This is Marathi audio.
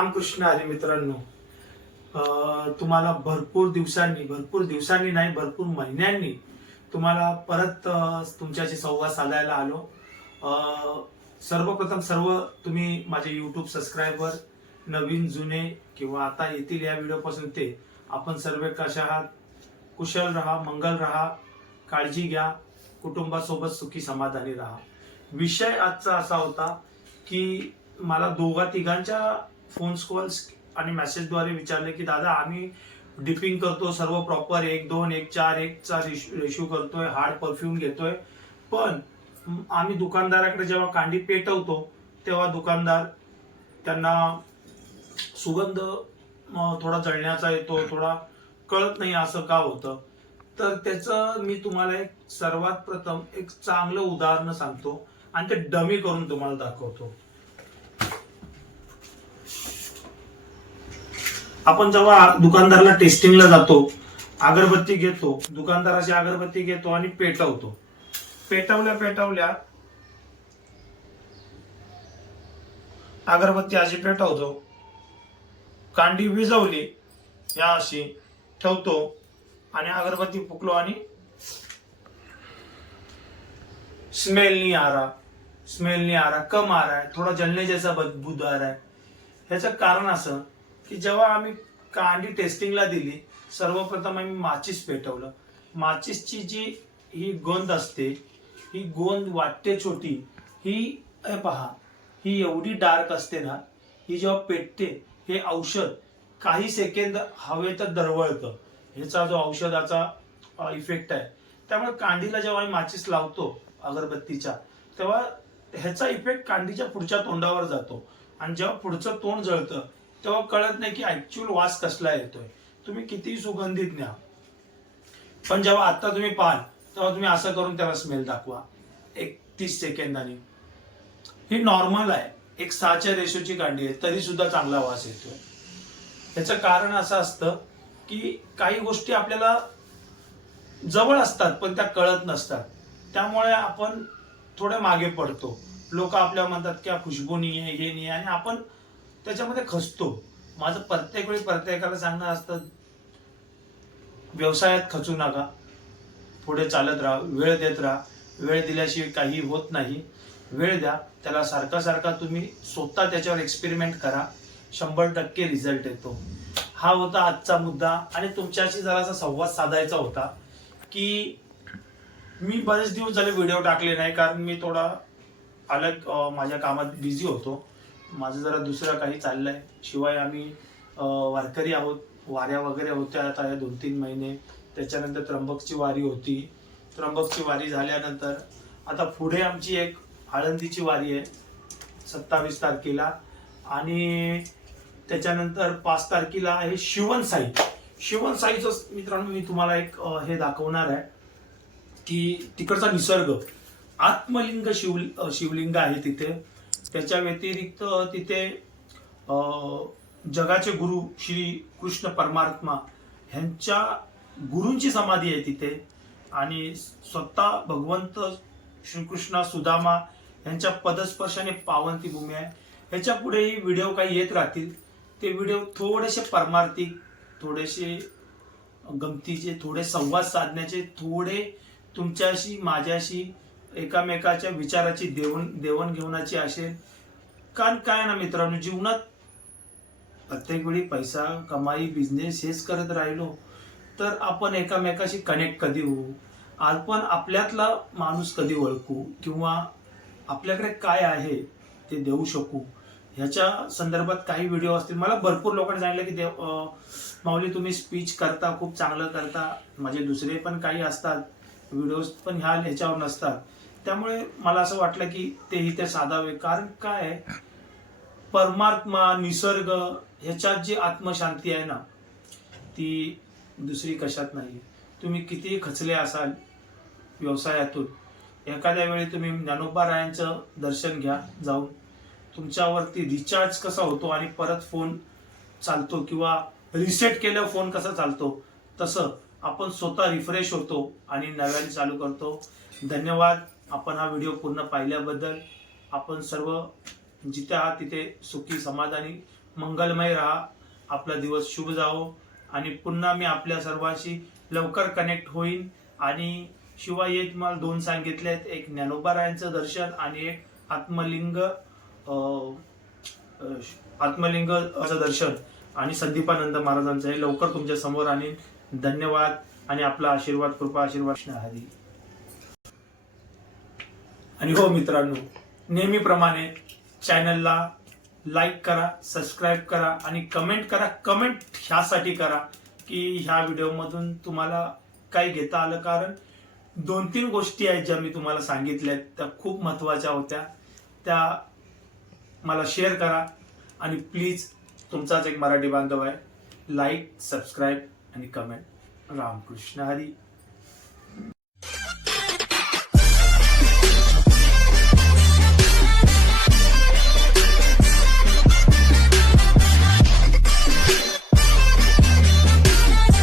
रामकृष्ण हरी मित्रांनो, तुम्हाला भरपूर दिवसांनी नाही, भरपूर महिन्यांनी तुम्हाला परत तुमच्याशी संवाद साधायला आलो. सर्वप्रथम सर्व तुम्ही माझे यूट्यूब सबस्क्रायबर, नवीन जुने किंवा आता येतील या व्हिडिओपासून ते आपण सर्व कशा आहात, कुशल राहा, मंगल राहा, काळजी घ्या, कुटुंबासोबत सुखी समाधानी राहा. विषय आजचा असा होता की मला दोघा तिघांच्या फोन कॉल्स आणि मेसेजद्वारे विचारले की दादा आम्ही डिपिंग करतो, सर्व प्रॉपर 1-2, 1-4, 1चा रेशो करतोय, हार्ड परफ्यूम घेतोय, पण आम्ही दुकानदाराकडे जेव्हा कांडी पेटवतो तेव्हा दुकानदार त्यांना सुगंध थोडा जळण्याचा येतो, थोडा कळत नाही असं का होतं. तर त्याचं मी तुम्हाला एक सर्वात प्रथम एक चांगलं उदाहरण सांगतो आणि ते डमी करून तुम्हाला दाखवतो. आपण जेव्हा दुकानदाराला टेस्टिंगला जातो, अगरबत्ती घेतो, दुकानदाराची अगरबत्ती घेतो आणि पेटवतो. पेटवल्या अगरबत्ती अशी पेटवतो, कांडी विझवली या अशी ठेवतो आणि अगरबत्ती फुकलो आणि स्मेल नहीं आ रहा, कम आ रहा है, थोड़ा जलने जैसा बदबूदार है. ह्याचं कारण असं की जेव्हा आम्ही कांडी टेस्टिंगला दिली, सर्वप्रथम आम्ही माचीस पेटवलं. माचीसची जी ही गोंद असते, ही गोंद वाटते छोटी, ही पहा, ही एवढी डार्क असते ना, ही जेव्हा पेटते हे औषध काही सेकंद हवेत दरवळतं. ह्याचा जो औषधाचा इफेक्ट आहे, त्यामुळे कांडीला जेव्हा आम्ही माचीस लावतो अगरबत्तीच्या, तेव्हा ह्याचा इफेक्ट कांडीच्या पुढच्या तोंडावर जातो आणि जेव्हा पुढचं तोंड जळतं तेव्हा कळत नाही की ऍक्च्युअल वास कसला येतोय. तुम्ही किती सुगंधित न्या, पण जेव्हा आता तुम्ही पाहाल तेव्हा तुम्ही असं करून त्याला स्मेल दाखवा 30 सेकंदांनी. ही नॉर्मल आहे, एक 6च्या रेशोची कांडी आहे, तरी सुद्धा चांगला वास येतोय. याचं कारण असं असतं की काही गोष्टी आपल्याला जवळ असतात पण त्या कळत नसतात, त्यामुळे आपण थोडे मागे पडतो. लोक आपल्याला म्हणतात की खुशबू नाही आहे, हे नाही आहे, आणि आपण त्याच्यामध्ये खचतो. माझं प्रत्येक वेळी प्रत्येकाला सांगणं असतं, व्यवसायात खचू नका, पुढे चालत राहा, वेळ देत राहा. वेळ दिल्याशिवाय काही होत नाही. वेळ द्या त्याला, सारखा तुम्ही स्वतः त्याच्यावर एक्सपेरिमेंट करा, 100% रिझल्ट येतो. हा होता आजचा मुद्दा आणि तुमच्याशी जरासा संवाद साधायचा होता की मी बरेच दिवस झाले व्हिडिओ टाकले नाही, कारण मी थोडा अलग माझ्या कामात बिझी होतो. माझं जरा दुसरं काही चाललंय. शिवाय आम्ही वारकरी आहोत, वाऱ्या वगैरे होत्या आता 2-3 महिने. त्याच्यानंतर त्र्यंबकची वारी होती. त्र्यंबकची वारी झाल्यानंतर आता पुढे आमची एक आळंदीची वारी आहे 27 तारखेला, आणि त्याच्यानंतर 5 तारखेला आहे शिवणसाईचं. मित्रांनो मी तुम्हाला एक हे दाखवणार आहे की तिकडचा निसर्ग, आत्मलिंग शिवलिंग आहे तिथे. त्याच्या व्यतिरिक्त तिथे जगाचे गुरु श्री कृष्ण परमात्मा ह्यांच्या गुरूंची समाधी आहे तिथे, आणि स्वतः भगवंत श्रीकृष्ण सुदामा यांच्या पदस्पर्शाने पावन ती भूमी आहे. ह्याच्या पुढेही व्हिडिओ काही येत राहतील. ते व्हिडिओ थोडेसे परमार्थिक, थोडेसे गमतीचे, थोडे संवाद साधण्याचे, थोडे तुमच्याशी माझ्याशी एकामेकाच्या विचाराची देवणघेवणाची असेल. कारण काय ना मित्रांनो, जीवनात प्रत्येक वेळी पैसा कमाई बिझनेस हेच करत राहिलो तर आपण एकामेकाशी कनेक्ट कधी होऊ, आपण आपल्यातला माणूस कधी ओळखू, किंवा आपल्याकडे काय आहे ते देऊ शकू, ह्याच्या संदर्भात काही व्हिडिओ असतील. मला भरपूर लोकांनी सांगितलं की माऊली तुम्ही स्पीच करता, खूप चांगलं करता. माझे दुसरे पण काही असतात व्हिडिओज, पण ह्याच्यावर नसतात. त्यामुळे मला असं वाटलं की तेही ते साधावे. कारण काय आहे, परमात्मा निसर्ग ह्याच्यात जी आत्मशांती आहे ना, ती दुसरी कशात नाही. तुम्ही किती खचले असाल व्यवसायातून, एखाद्या वेळी तुम्ही ज्ञानोबा रायांचं दर्शन घ्या जाऊन. तुमच्यावरती रिचार्ज कसा होतो आणि परत फोन चालतो, किंवा रिसेट केल्यावर फोन कसा चालतो, तसं आपण स्वतः रिफ्रेश होतो आणि नव्याने चालू करतो. धन्यवाद आपण हा व्हिडिओ पूर्ण पाहिल्याबद्दल. आपण सर्व जिथे आहात तिथे सुखी समाधानी मंगलमय राहा, आपला दिवस शुभ जावो आणि पुन्हा मी आपल्या सर्वांशी लवकर कनेक्ट होईन. आणि शिवाय एक मला 2 सांगितले आहेत, एक ज्ञानोबारायांचं दर्शन आणि एक आत्मलिंगाचं दर्शन आणि संदीपानंद महाराजांचं, हे लवकर तुमच्या समोर आणीन. धन्यवाद आणि आपला आशीर्वाद, कृपा आशीर्वाद हरी. आणि हो मित्रांनो, नेहमीप्रमाणे चॅनलला लाईक करा, सबस्क्राईब करा आणि कमेंट करा. कमेंट ह्यासाठी करा की ह्या व्हिडिओमधून तुम्हाला काय घेता आलं, कारण 2-3 गोष्टी आहेत ज्या मी तुम्हाला सांगितल्यात त्या खूप महत्त्वाच्या होत्या. त्या मला शेअर करा आणि प्लीज, तुमचाच एक मराठी बांधव आहे, लाईक, सबस्क्राईब आणि कमेंट. रामकृष्ण हरी.